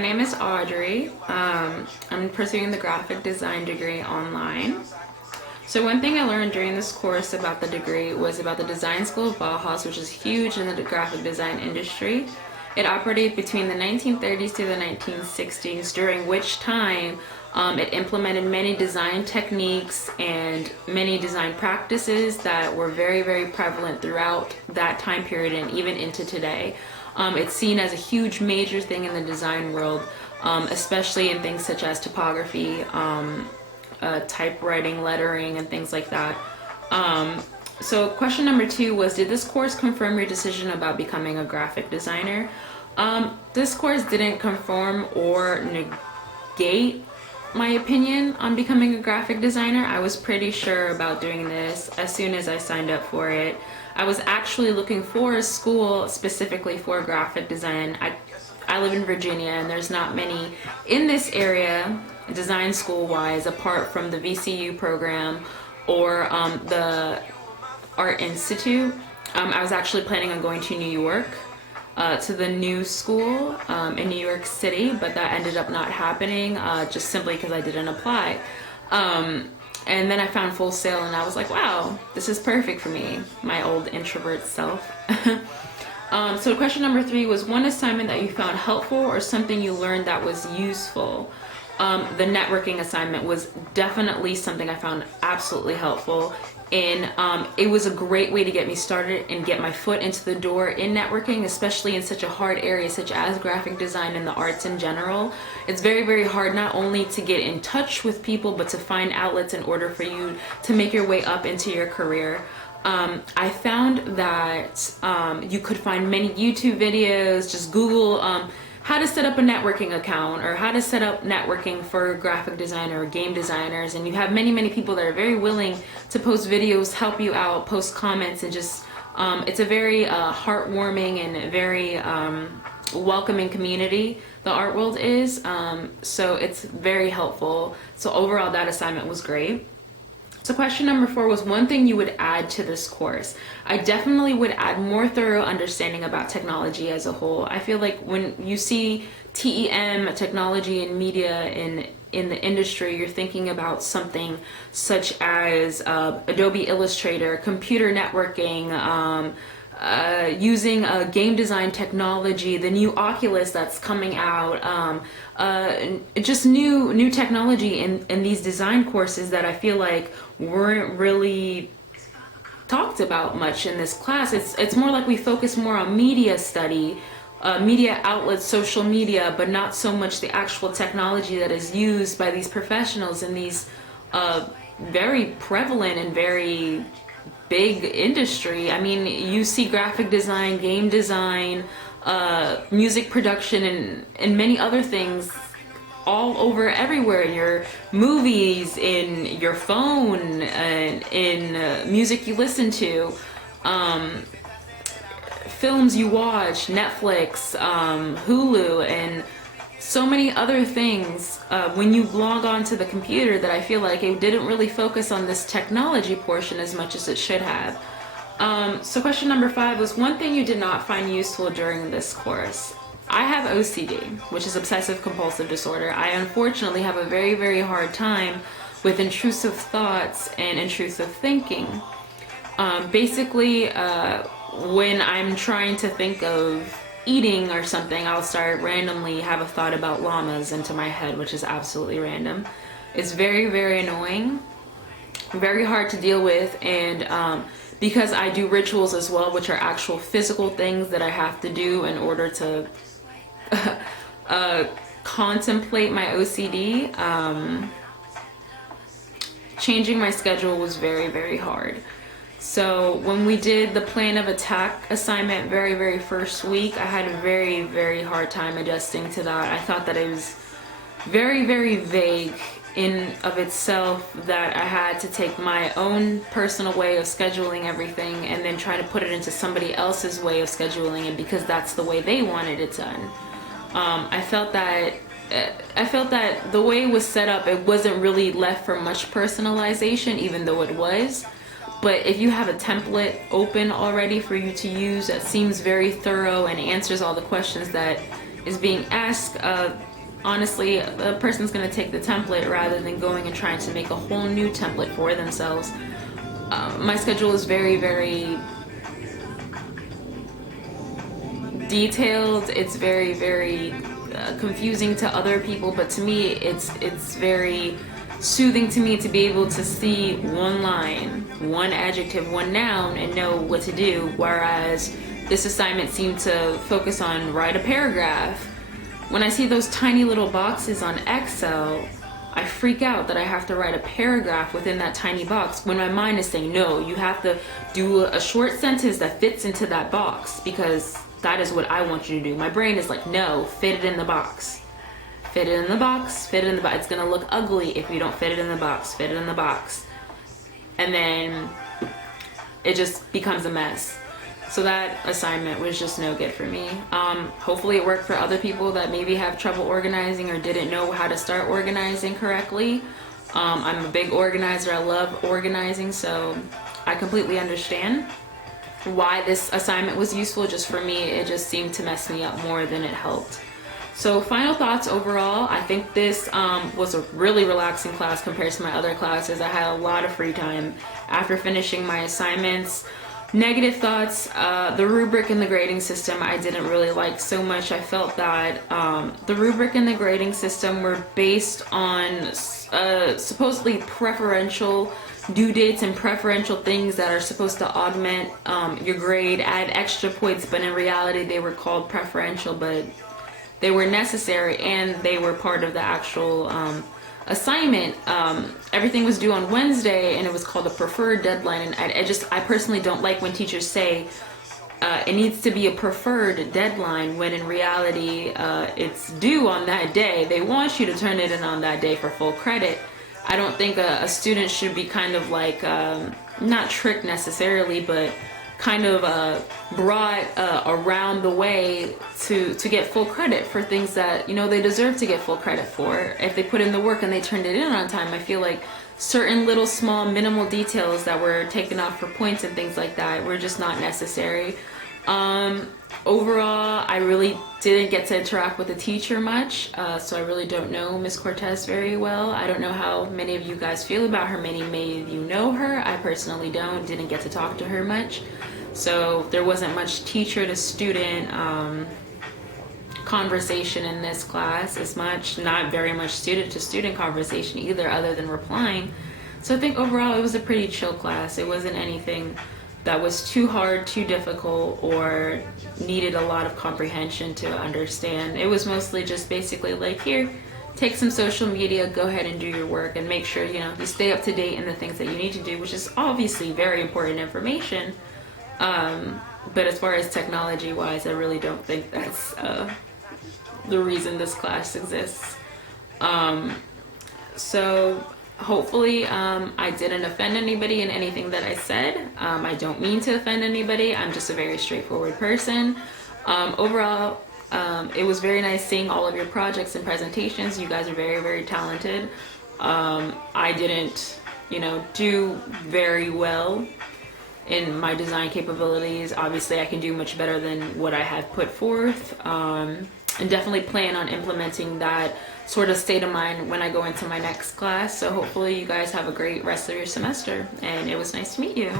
My name is Audrey. I'm pursuing the graphic design degree online. So one thing I learned during this course about the degree was about the design school of Bauhaus, which is huge in the graphic design industry. It operated between the 1930s to the 1960s, during which time it implemented many design techniques and many design practices that were very, very prevalent throughout that time period and even into today. It's seen as a huge major thing in the design world, especially in things such as typography, typewriting, lettering, and things like that. So question number 2 was, did this course confirm your decision about becoming a graphic designer? This course didn't confirm or negate my opinion on becoming a graphic designer. I was pretty sure about doing this as soon as I signed up for it. I was actually looking for a school specifically for graphic design. I live in Virginia, and there's not many in this area design school wise apart from the VCU program or the Art Institute. I was actually planning on going to New York to the new school in New York City, but that ended up not happening just simply because I didn't apply. And then I found Full Sail, and I was like, wow, this is perfect for me, my old introvert self. So question number 3 was, one assignment that you found helpful or something you learned that was useful. The networking assignment was definitely something I found absolutely helpful. And it was a great way to get me started and get my foot into the door in networking, especially in such a hard area such as graphic design and the arts in general. It's very, very hard not only to get in touch with people, but to find outlets in order for you to make your way up into your career. I found that you could find many YouTube videos, just Google how to set up a networking account or how to set up networking for graphic designer or game designers, and you have many, many people that are very willing to post videos, help you out, post comments, and just it's a very heartwarming and very welcoming community, the art world is, so it's very helpful. So overall, that assignment was great. So question number 4 was, one thing you would add to this course. I definitely would add more thorough understanding about technology as a whole. I feel like when you see TEM, technology and media in the industry, you're thinking about something such as Adobe Illustrator, computer networking, using game design technology, the new Oculus that's coming out, just new technology in these design courses that I feel like weren't really talked about much in this class. It's more like we focus more on media study, media outlets, social media, but not so much the actual technology that is used by these professionals in these very prevalent and very big industry. I mean, you see graphic design, game design, music production, and many other things all over everywhere, in your movies, in your phone, and in music you listen to, films you watch, Netflix, Hulu, and so many other things when you log on to the computer, that I feel like it didn't really focus on this technology portion as much as it should have. So question number 5 was, one thing you did not find useful during this course. I have OCD, which is obsessive compulsive disorder. I unfortunately have a very, very hard time with intrusive thoughts and intrusive thinking. Basically, when I'm trying to think of eating or something, I'll start randomly have a thought about llamas into my head, which is absolutely random. It's very, very annoying, very hard to deal with, and because I do rituals as well, which are actual physical things that I have to do in order to contemplate my OCD, changing my schedule was very, very hard. So when we did the plan of attack assignment very, very first week, I had a very, very hard time adjusting to that. I thought that it was very, very vague in of itself, that I had to take my own personal way of scheduling everything and then try to put it into somebody else's way of scheduling it because that's the way they wanted it done. I felt that the way it was set up, it wasn't really left for much personalization, even though it was. But if you have a template open already for you to use that seems very thorough and answers all the questions that is being asked, honestly, the person's going to take the template rather than going and trying to make a whole new template for themselves. My schedule is very, very detailed. It's very, very confusing to other people, but to me, it's very soothing to me to be able to see one line, one adjective, one noun, and know what to do. Whereas this assignment seemed to focus on write a paragraph. When I see those tiny little boxes on Excel, I freak out that I have to write a paragraph within that tiny box when my mind is saying, no, you have to do a short sentence that fits into that box because that is what I want you to do. My brain is like, no, fit it in the box. Fit it in the box, fit it in the box. It's gonna look ugly if you don't fit it in the box, fit it in the box. And then it just becomes a mess. So that assignment was just no good for me. Hopefully it worked for other people that maybe have trouble organizing or didn't know how to start organizing correctly. I'm a big organizer. I love organizing, so I completely understand why this assignment was useful. Just for me, it just seemed to mess me up more than it helped. So final thoughts overall, I think this was a really relaxing class compared to my other classes. I had a lot of free time after finishing my assignments. Negative thoughts, the rubric and the grading system I didn't really like so much. I felt that the rubric and the grading system were based on supposedly preferential due dates and preferential things that are supposed to augment your grade, add extra points, but in reality they were called preferential, but they were necessary and they were part of the actual assignment. Everything was due on Wednesday and it was called a preferred deadline, and I personally don't like when teachers say it needs to be a preferred deadline when in reality it's due on that day. They want you to turn it in on that day for full credit. I don't think a student should be kind of like not tricked necessarily, but kind of brought around the way to get full credit for things that, you know, they deserve to get full credit for. If they put in the work and they turned it in on time, I feel like certain little small minimal details that were taken off for points and things like that were just not necessary. Overall, I really didn't get to interact with the teacher much, so I really don't know Miss Cortez very well. I don't know how many of you guys feel about her. Many of you know her. I personally didn't get to talk to her much. So there wasn't much teacher to student conversation in this class as much, not very much student to student conversation either, other than replying. So I think overall it was a pretty chill class. It wasn't anything that was too hard, too difficult, or needed a lot of comprehension to understand. It was mostly just basically like, here, take some social media, go ahead and do your work, and make sure, you know, you stay up to date in the things that you need to do, which is obviously very important information. But as far as technology wise, I really don't think that's the reason this class exists. So hopefully I didn't offend anybody in anything that I said. I don't mean to offend anybody. I'm just a very straightforward person. Overall, it was very nice seeing all of your projects and presentations. You guys are very, very talented. I didn't, you know, do very well in my design capabilities. Obviously I can do much better than what I have put forth, and definitely plan on implementing that sort of state of mind when I go into my next class. So hopefully you guys have a great rest of your semester, and it was nice to meet you.